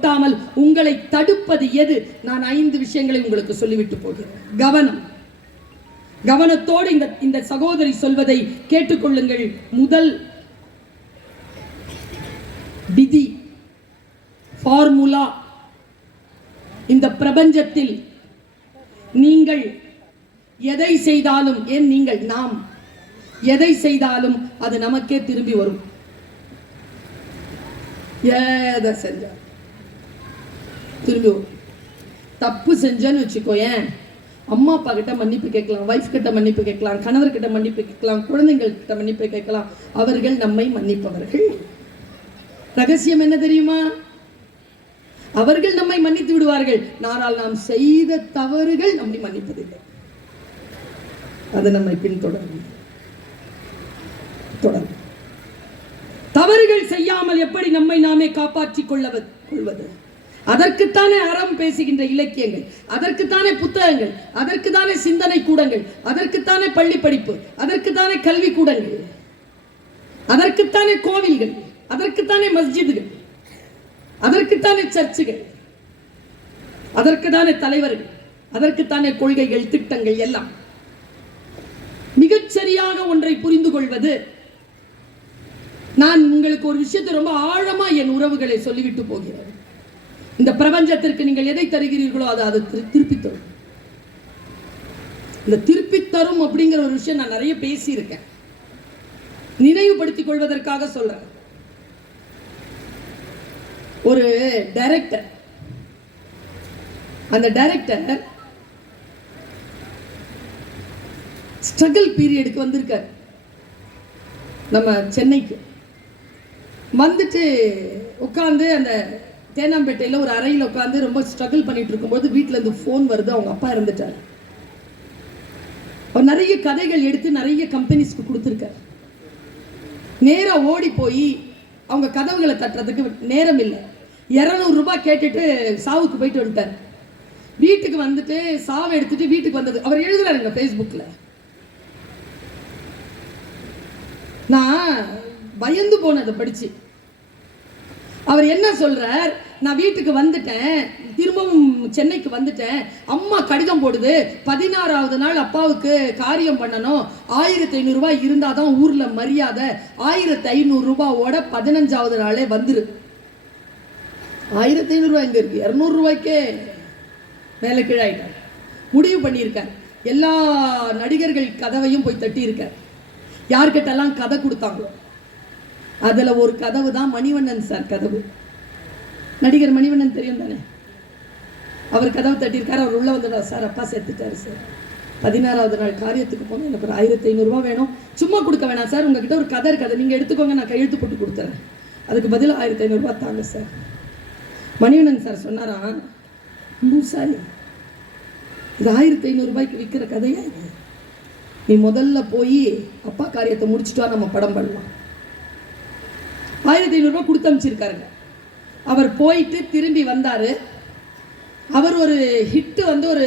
கொட்டாமல் உங்களை தடுப்பது எது? நான் ஐந்து விஷயங்களை உங்களுக்கு சொல்லிவிட்டு போகிறேன். கவனம். கவனத்தோடு இந்த இந்த சகோதரி சொல்வதை கேட்டுக்கொள்ளுங்கள். முதல் விதி ஃபார்முலா. இந்த பிரபஞ்சத்தில் நீங்கள் எதை செய்தாலும் ஏன் நீங்கள் நாம் எதை செய்தாலும் அது நமக்கே திரும்பி வரும். எதை செஞ்சார் திரும்பி தப்பு செஞ்சேன்னு வச்சுக்கோயேன். அம்மா அப்பா கிட்ட மன்னிப்பு கேட்கலாம் வைஃப் கிட்ட மன்னிப்பு கேட்கலாம் கணவர்கிட்ட மன்னிப்பு கேட்கலாம் குழந்தைங்கள் கிட்ட மன்னிப்பு கேட்கலாம். அவர்கள் நம்மை மன்னிப்பவர்கள். ரகசியம் என்ன தெரியுமா? அவர்கள் நம்மை மன்னித்து விடுவார்கள். ஆனால் நாம் செய்த தவறுகள் நம்மை மன்னிப்பதில்லை. அது நம்மை பின்தொடரும். தொடரும். தவறுகள் செய்யாமல் எப்படி நம்மை நாமே காப்பாற்றிக் கொள்ளவது கொள்வது? அதற்குத்தானே அறம் பேசுகின்ற இலக்கியங்கள் அதற்குத்தானே புத்தகங்கள் அதற்குத்தானே சிந்தனை கூடங்கள் அதற்குத்தானே பள்ளி படிப்பு அதற்குத்தானே கல்வி கூடங்கள் அதற்குத்தானே கோவில்கள் அதற்குத்தானே மஸ்ஜிதுகள் அதற்குத்தானே சர்ச்சுகள் அதற்குத்தானே தலைவர்கள் அதற்குத்தானே கொள்கைகள் திட்டங்கள் எல்லாம். மிகச்சரியாக ஒன்றை புரிந்து கொள்வது நான் உங்களுக்கு ஒரு விஷயத்தை ரொம்ப ஆழமா என் உறவுகளை சொல்லிவிட்டு போகிறேன் இந்த பிரபஞ்சத்திற்கு நீங்கள் எதை தருகிறீர்களோ அதை அது திரு- தரும். இந்த திருப்பித் தரும் அப்படிங்கிற ஒரு விஷயம் நான் நிறைய பேசியிருக்கேன். நினைவுபடுத்திக் கொள்வதற்காக சொல்றேன். ஒரு டைரக்டர் அந்த டைரக்டர் ஸ்ட்ரகிள் பீரியடுக்கு வந்திருக்கார். நம்ம சென்னைக்கு. வந்துட்டு உட்காந்து அந்த தேனாம்பேட்டையில் ஒரு அறையில் உட்காந்து ரொம்ப ஸ்ட்ரகிள் பண்ணிட்டு இருக்கும்போது வீட்டில் இருந்து ஃபோன் வருது. அவங்க அப்பா இருந்துட்டார் அவர் நிறைய கதைகள் எடுத்து நிறைய கம்பெனிஸ்க்கு கொடுத்துருக்கார். நேரா ஓடி போய் அவங்க கதவுகளை தட்டுறதுக்கு நேரம் இல்லை. இரநூறுபா ரூபாய் கேட்டுட்டு சாவுக்கு போயிட்டு வந்துட்டார். வீட்டுக்கு வந்துட்டு சாவை எடுத்துட்டு வீட்டுக்கு வந்தது. அவர் எழுதுறாருங்க ஃபேஸ்புக்கில் நான் பயந்து போனதை படிச்சு. அவர் என்ன சொல்றார்? நான் வீட்டுக்கு வந்துட்டேன். திரும்பவும் சென்னைக்கு வந்துட்டேன். அம்மா கடிதம் போடுது. பதினாறாவது நாள் அப்பாவுக்கு காரியம் பண்ணணும். ஆயிரத்தி ஐநூறுரூவா இருந்தால் தான் ஊரில் மரியாதை. ஆயிரத்தி ஐநூறுரூபாவோட பதினஞ்சாவது நாளே வந்துரு. ஆயிரத்தி ஐநூறுரூவா இங்கே இருக்குது இரநூறுவாய்க்கே மேலே கீழாயிட்டார். முடிவு பண்ணியிருக்கார். எல்லா நடிகர்கள் கதவையும் போய் தட்டியிருக்கார். யார்கிட்டெல்லாம் கதை கொடுத்தாங்களோ? அதில் ஒரு கதவு தான் மணிவண்ணன் சார் கதவு. நடிகர் மணிவண்ணன் தெரியும் தானே? அவர் கதவு தட்டியிருக்காரு அவர் உள்ளே வந்துடுறார் சார் அப்பா சேர்த்துட்டாரு சார். பதினாறாவது நாள் காரியத்துக்கு போனால் எனக்கு ஒரு ஆயிரத்தி ஐநூறுரூவா வேணும். சும்மா கொடுக்க வேணாம் சார் உங்ககிட்ட ஒரு கதை இருக்காது. நீங்கள் எடுத்துக்கோங்க நான் கையெழுத்து போட்டு கொடுத்துறேன். அதுக்கு பதில் ஆயிரத்தி ஐநூறுரூவா தாங்க சார். மணிவண்ணன் சார் சொன்னாரா மூசாரி இது ஆயிரத்தி ஐநூறுரூபாய்க்கு விற்கிற கதையா இது? நீ முதல்ல போய் அப்பா காரியத்தை முடிச்சுட்டா நம்ம படம் பண்ணலாம். ஆயிரத்தி ஐநூறுரூவா கொடுத்து அனுப்பிச்சிருக்காருங்க. அவர் போயிட்டு திரும்பி வந்தார். அவர் ஒரு ஹிட்டு வந்து ஒரு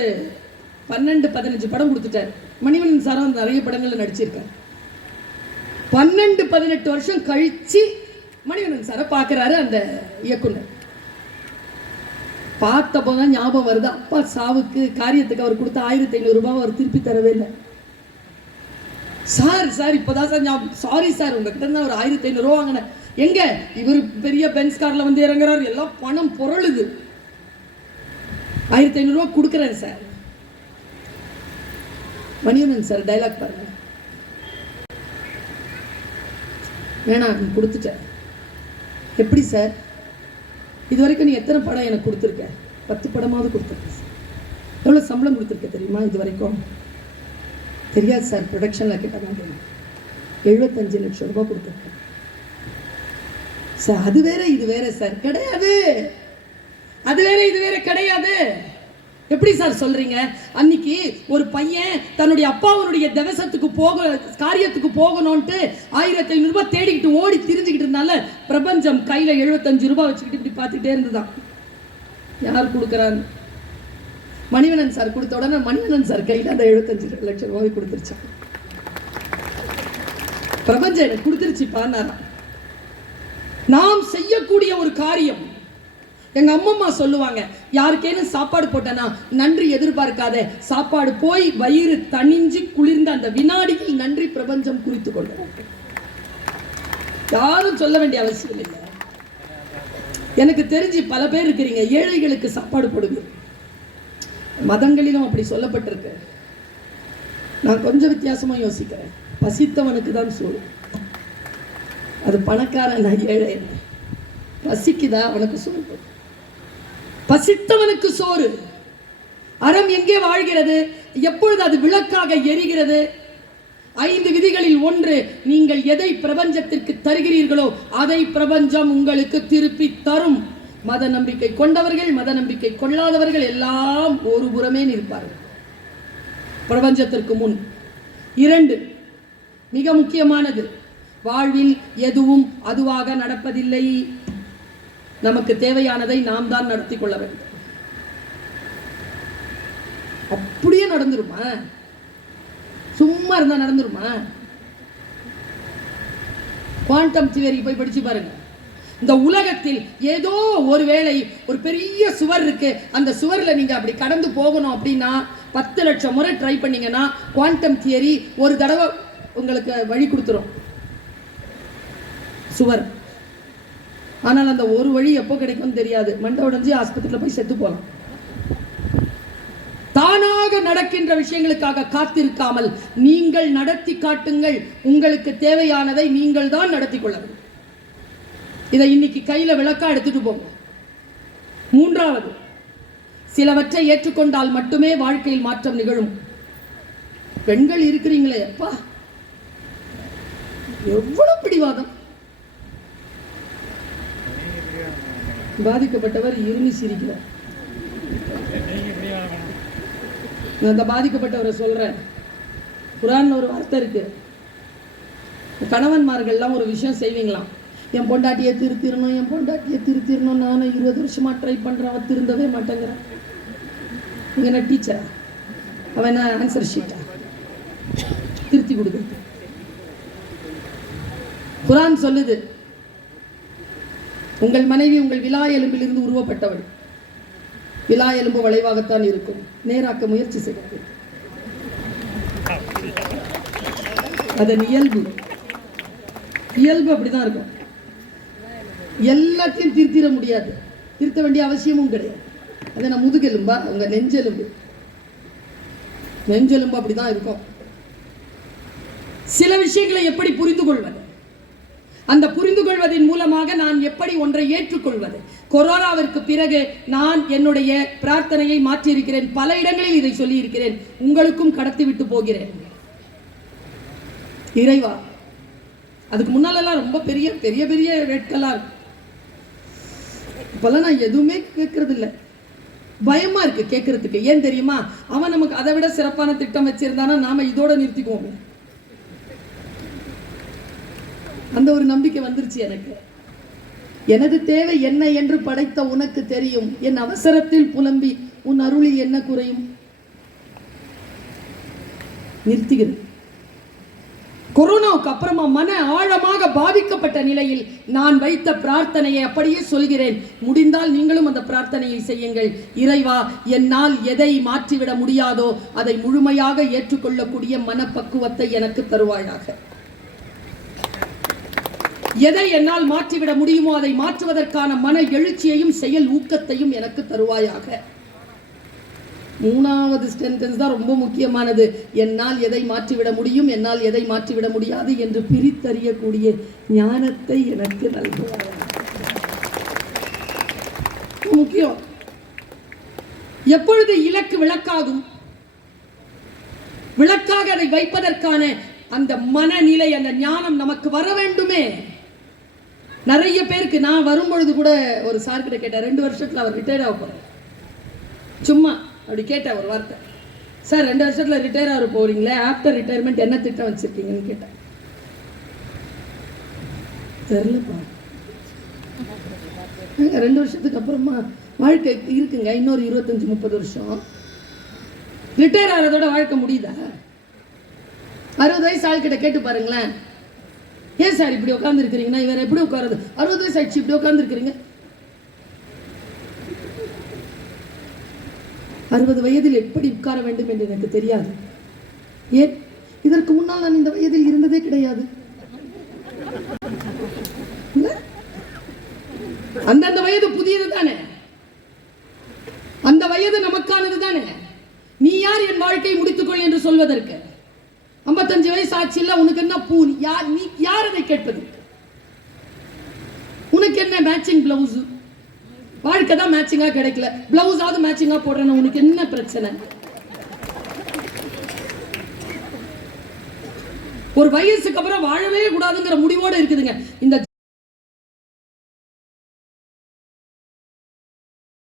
பன்னெண்டு பதினஞ்சு படம் கொடுத்துட்டார். மணிவண்ணன் சாரம் நிறைய படங்களில் நடிச்சிருக்கார். பன்னெண்டு பதினெட்டு வருஷம் கழிச்சு மணிவண்ணன் சாரை பார்க்குறாரு அந்த இயக்குனர். பார்த்தப்போ தான் ஞாபகம் வருது அப்பா சாவுக்கு காரியத்துக்கு அவர் கொடுத்த ஆயிரத்தி ஐநூறுரூபா அவர் திருப்பி தரவே இல்லை. சார் சார் இப்போதான் சார் ஞாபகம் சாரி சார் உங்ககிட்ட தான் ஒரு ஆயிரத்தி ஐநூறுரூவா வாங்கினேன். எங்க? இவர் பெரிய பென்ஸ் கார்ல வந்து இறங்குறாரு. எல்லாம் பணம் புரளுது. ஆயிரத்தி ஐநூறுரூவா கொடுக்குறேன் சார் மணிவண்ணன் சார் டைலாக் பாருங்க. வேணாம் கொடுத்துட்டேன். எப்படி சார் இது வரைக்கும் நீ எத்தனை படம் எனக்கு கொடுத்துருக்க? பத்து படமாவது கொடுத்துருக்க சார் எவ்வளோ சம்பளம் கொடுத்துருக்க தெரியுமா இது வரைக்கும் தெரியாது சார் ப்ரொடக்ஷனில் கேட்டால் தெரியும். எழுபத்தஞ்சு லட்சம் ரூபாய் கொடுத்துருக்கேன். சார் அது வேற இது வேற சார். கிடையாது. அது வேற இது வேற கிடையாது. எப்படி சார் சொல்றீங்க? அன்னைக்கு ஒரு பையன் தன்னுடைய அப்பாவனுடைய திவசத்துக்கு போக காரியத்துக்கு போகணும்ட்டு ஆயிரத்தி ஐநூறு ரூபாய் தேடிக்கிட்டு ஓடி திரிஞ்சுக்கிட்டு இருந்தால பிரபஞ்சம் கையில எழுபத்தஞ்சு ரூபாய் வச்சுக்கிட்டு இப்படி பார்த்துட்டே இருந்துதான். யார் கொடுக்குறான்னு மணிவண்ணன் சார் கொடுத்த உடனே மணிவண்ணன் சார் கையில் அந்த எழுபத்தஞ்சு லட்சம் ரூபாய் கொடுத்துருச்சான் பிரபஞ்சம் எனக்கு கொடுத்துருச்சுப்பான்னாராம் நாம் செய்யக்கூடிய ஒரு காரியம். எங்க அம்மம்மா சொல்லுவாங்க யாருக்கேனும் சாப்பாடு போட்டேன்னா நன்றி எதிர்பார்க்காத சாப்பாடு போய் வயிறு தணிஞ்சு குளிர்ந்த அந்த வினாடியில் நன்றி பிரபஞ்சம் குறித்து கொள்ளும். யாரும் சொல்ல வேண்டிய அவசியம் இல்லை. எனக்கு தெரிஞ்சு பல பேர் இருக்கிறீங்க ஏழைகளுக்கு சாப்பாடு போடுங்க. மதங்களிலும் அப்படி சொல்லப்பட்டிருக்கு. நான் கொஞ்சம் வித்தியாசமா யோசிக்கிறேன். பசித்தவனுக்கு தான் சோறு. அது பணக்காரன் நான் ஏழை என்ன. பசிக்குதா? அவனுக்கு சோறு பசித்தவனுக்கு சோறு. அறம் எங்கே வாழ்கிறது? எப்பொழுது அது விளக்காக எரிகிறது? ஐந்து விதிகளில் ஒன்று நீங்கள் எதை பிரபஞ்சத்திற்கு தருகிறீர்களோ அதை பிரபஞ்சம் உங்களுக்கு திருப்பி தரும். மத நம்பிக்கை கொண்டவர்கள் மத நம்பிக்கை கொள்ளாதவர்கள் எல்லாம் ஒரு புறமே நிற்பார்கள். பிரபஞ்சத்திற்கு முன். இரண்டு மிக முக்கியமானது. வாழ்வில் எதுவும் அதுவாக நடப்பதில்லை. நமக்கு தேவையானதை நாம் தான் நடத்தி கொள்ள வேண்டும். அப்படியே நடந்துருமா? சும்மா இருந்தா நடந்துருமா? குவாண்டம் தியரி போய் படிச்சு பாருங்க. இந்த உலகத்தில் ஏதோ ஒரு வேளை ஒரு பெரிய சுவர் இருக்கு. அந்த சுவர்ல நீங்க அப்படி கடந்து போகணும் அப்படின்னா பத்து லட்சம் முறை ட்ரை பண்ணீங்கன்னா குவாண்டம் தியரி ஒரு தடவை உங்களுக்கு வழி கொடுத்துரும். சுவர். ஆனால் அந்த ஒரு வழி எப்போ கிடைக்கும்னு தெரியாது. மண்டை உடஞ்சி ஆஸ்பத்திரியில் போய் செத்து போகலாம் தானாக நடக்கின்ற விஷயங்களுக்காக காத்திருக்காமல் நீங்கள் நடத்தி காட்டுங்கள். உங்களுக்கு தேவையானதை நீங்கள் தான் நடத்தி கொள்ள வேண்டும். இதை இன்னைக்கு கையில் விளக்கா எடுத்துட்டு போங்க. மூன்றாவது சிலவற்றை ஏற்றுக்கொண்டால் மட்டுமே வாழ்க்கையில் மாற்றம் நிகழும். பெண்கள் இருக்கிறீங்களே அப்பா. எவ்வளவு பிடிவாதம். பாதிக்கப்பட்டவர் இருமி சிரிக்கிறார். நான் அந்த பாதிக்கப்பட்டவரை சொல்கிறேன் குரானில் ஒரு வார்த்தை இருக்குது கணவன்மார்கள்லாம் ஒரு விஷயம் செய்வீங்களாம். என் பொண்டாட்டியை திருத்திடணும் என் பொண்டாட்டியை திருத்திடணும் நானும் இருபது வருஷமாக ட்ரை பண்ணுறேன் அவன் திருந்தவே மாட்டேங்கிறான். நீங்க என்ன டீச்சரா அவன் என்ன ஆன்சர் ஷீட்டா திருத்தி கொடுக்குறது. குரான் சொல்லுது உங்கள் மனைவி உங்கள் விலா எலும்பிலிருந்து உருவப்பட்டவள். விலா எலும்பு வளைவாகத்தான் இருக்கும். நேராக்க முயற்சி செய்கிறது அதன் இயல்பு. இயல்பு அப்படிதான் இருக்கும். எல்லாத்தையும் திருத்திட முடியாது. திருத்த வேண்டிய அவசியமும் கிடையாது. அது நான் முதுகெலும்பா? உங்க நெஞ்செலும்பு. நெஞ்செலும்பு அப்படிதான் இருக்கும். சில விஷயங்களை எப்படி புரிந்து கொள்வது அந்த புரிந்து கொள்வதன் மூலமாக நான் எப்படி ஒன்றை ஏற்றுக்கொள்வது? கொரோனாவிற்கு பிறகு நான் என்னுடைய பிரார்த்தனையை மாற்றியிருக்கிறேன். பல இடங்களில் இதை சொல்லியிருக்கிறேன். உங்களுக்கும் கடத்திவிட்டு போகிறேன். இறைவா அதுக்கு முன்னாலெல்லாம் ரொம்ப பெரிய பெரிய பெரிய வேட்கெல்லாம் இருக்கு இப்பெல்லாம் நான் எதுவுமே கேட்கறது இல்லை பயமா இருக்கு கேட்கறதுக்கு. ஏன் தெரியுமா? அவன் நமக்கு அதை விட சிறப்பான திட்டம் வச்சிருந்தானா நாம இதோட நிறுத்திக்குவோம். அந்த ஒரு நம்பிக்கை வந்துருச்சு எனக்கு. எனது தேவை என்ன என்று படைத்த உனக்கு தெரியும். என் அவசரத்தில் புலம்பி உன் அருளில் என்ன குறையும்? நிறுத்துகிறது. கொரோனாவுக்கு அப்புறமா மன ஆழமாக பாதிக்கப்பட்ட நிலையில் நான் வைத்த பிரார்த்தனையை அப்படியே சொல்கிறேன். முடிந்தால் நீங்களும் அந்த பிரார்த்தனையை செய்யுங்கள். இறைவா என்னால் எதை மாற்றிவிட முடியாதோ அதை முழுமையாக ஏற்றுக்கொள்ளக்கூடிய மனப்பக்குவத்தை எனக்கு தருவாயாக. எதை என்னால் மாற்றிவிட முடியுமோ அதை மாற்றுவதற்கான மன எழுச்சியையும் செயல் ஊக்கத்தையும் எனக்கு தருவாயாக. மூணாவது சென்டென்ஸ் தான் ரொம்ப முக்கியமானது. என்னால் எதை மாற்றிவிட முடியும் என்னால் எதை மாற்றிவிட முடியாது என்று பிரித்தறியக்கூடிய ஞானத்தை எனக்கு நல்குவாயாக. முக்கியம். எப்பொழுது இலக்கு விளக்காகும்? விளக்காக அதை வைப்பதற்கான அந்த மனநிலை அந்த ஞானம் நமக்கு வர வேண்டுமே? நிறைய பேருக்கு நான் வரும்பொழுது கூட ஒரு சார் கிட்ட கேட்டேன் ரெண்டு வருஷத்தில் அவர் ரிட்டையர் ஆக போகிறேன் சும்மா அப்படி கேட்டேன் ஒரு வார்த்தை. சார் ரெண்டு வருஷத்தில் ரிட்டையர் ஆக போகிறீங்களே ஆஃப்டர் ரிட்டையர்மெண்ட் என்ன திட்டம் வச்சிருக்கீங்கன்னு கேட்டேன். தெரியலப்பா. ரெண்டு வருஷத்துக்கு அப்புறமா வாழ்க்கை இருக்குங்க இன்னொரு இருபத்தஞ்சி முப்பது வருஷம். ரிட்டையர் ஆகிறதோட வாழ்க்கை முடியுதா? அறுபது வயசு ஆள்கிட்ட கேட்டு பாருங்களேன். ஏன் சார் இப்படி உட்காந்துருக்கிறீங்கன்னா இவர் எப்படி உட்காருது அறுபது வயசு ஆயிடுச்சு இப்படி உட்காந்துருக்கிறீங்க அறுபது வயதில் எப்படி உட்கார வேண்டும் என்று எனக்கு தெரியாது. ஏன்? இதற்கு முன்னால் நான் இந்த வயதில் இருந்ததே கிடையாது. அந்தந்த வயது புதியது தானே? அந்த வயது நமக்கானது தானே? நீ யார் என் வாழ்க்கையை முடித்துக்கொள் என்று சொல்வதற்கு? ஐம்பத்தஞ்சு வயசு ஆச்சு இல்லை உனக்கு என்ன பூ? யார் நீ யார் அதை கேட்பது? உனக்கு என்ன மேட்சிங் பிளவுஸ் வாழ்க்கை தான் மேட்சிங்கா கிடைக்கல. பிளவுஸாவது மேட்சிங்கா போடுறேன்னு உனக்கு என்ன பிரச்சனை? ஒரு வயசுக்கு அப்புறம் வாழவே கூடாதுங்கிற முடிவோட இருக்குதுங்க. இந்த